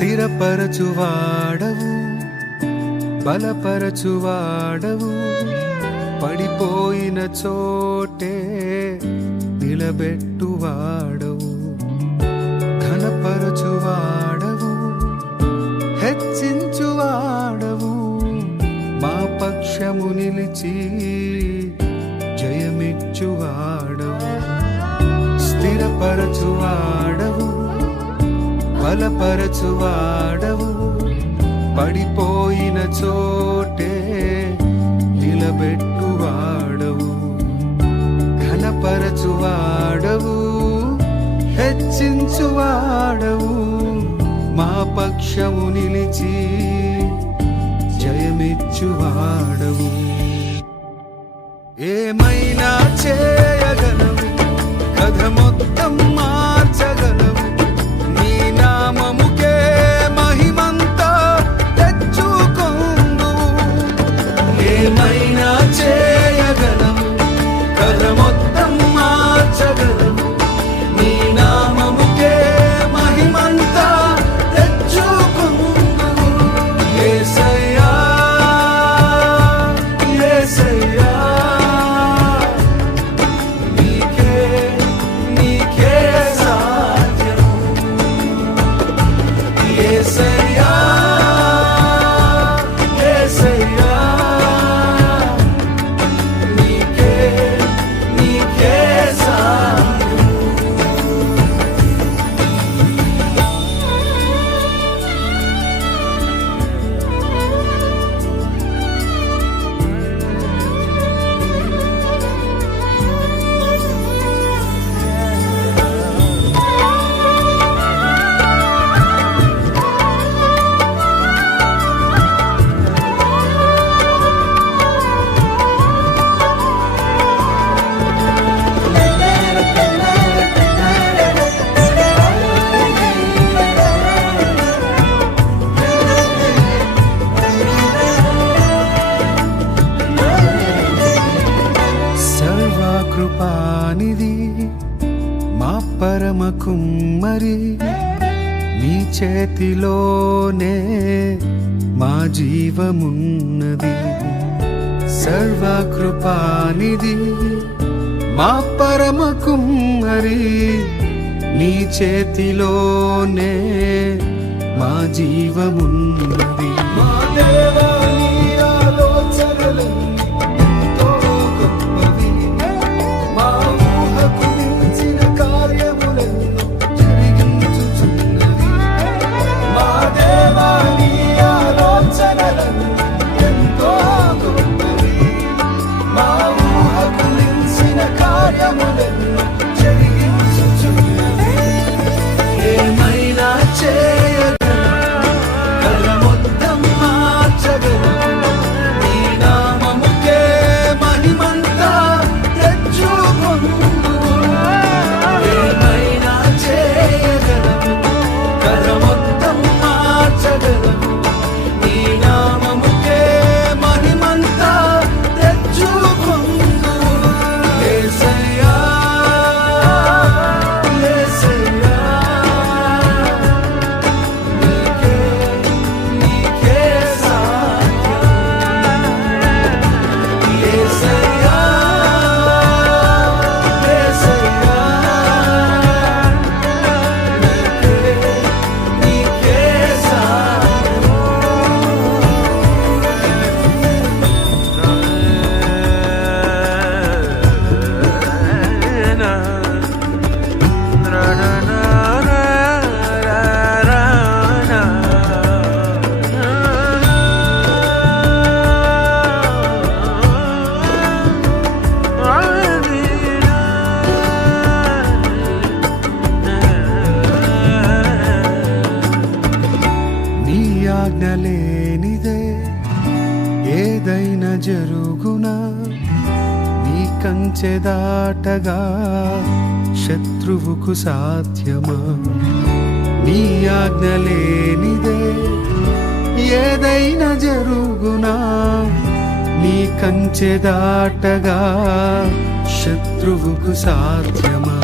స్థిరపరచువాడవు, బలపరచువాడవు, పడిపోయిన చోటే నిలబెట్టువాడవు, ఘనపరచువాడవు, హెచ్చించువాడవు, మా పక్షము నిలిచి జయమిచ్చువాడవు. స్థిరపరచువాడవు, బలపరచువాడవు, పడిపోయిన చోటే నిలబెట్టువాడవు, ఘనపరచువాడవు, హెచ్చించువాడవు, మా పక్షము నిలిచి జయమిచ్చువాడవు. ఏమైనా చేయగలవు, కథ మొత్తం మార్చగలవు, నీ నామముకే మహిమంతా తెచ్చుకొందువు. ఏమైనా చేయగలవు, కథ మొత్తం మార్చగలవు, నీ నామముకే మహిమంతా తెచ్చుకొందువు. యేసయ్యా, యేసయ్యా, నీకే నీకే సాధ్యము. యేసయ్యా, యేసయ్యా, నీకే నీకే సాధ్యము. సర్వకృపానిధి మా పరమ కుమ్మరి, నీ చేతిలోనే మా జీవమున్నది. సర్వకృపానిధి మా పరమ కుమ్మరి, నీ చేతిలోనే మా జీవమున్నది. మా దేవా, నీ ఆలోచనలన్నీ ఎంతో గొప్పవి, మా ఊహకు మించిన కార్యములెన్నో జరిగించుచున్నవి. మా దేవా, నీ ఆలోచనలన్నీ ఎంతో గొప్పవి, మా ఊహకు మించిన కార్యములెన్నో జరిగించుచున్నవి. ఏమైనా చేయగలవు, కథ మొత్తం మార్చగలవు, నీ నామముకే మహిమంతా తెచ్చుకొందువు. ఏమైనా చేయగలవు, కథ మొత్తం మార్చగలవు, నీ నామముకే మహిమంతా తెచ్చుకొందువు. యేసయ్యా, యేసయ్యా, నీకే నీకే సాధ్యము. యేసయ్యా, యేసయ్యా, నీకే నీకే సాధ్యము. నీ ఆజ్ఞ లేనిదే ఏదైనా జరుగునా, నీ కంచె దాటగా శత్రువుకు సాధ్యమా. నీ ఆజ్ఞ లేనిదే ఏదైనా జరుగునా, నీ కంచె దాటగా శత్రువుకు సాధ్యమా.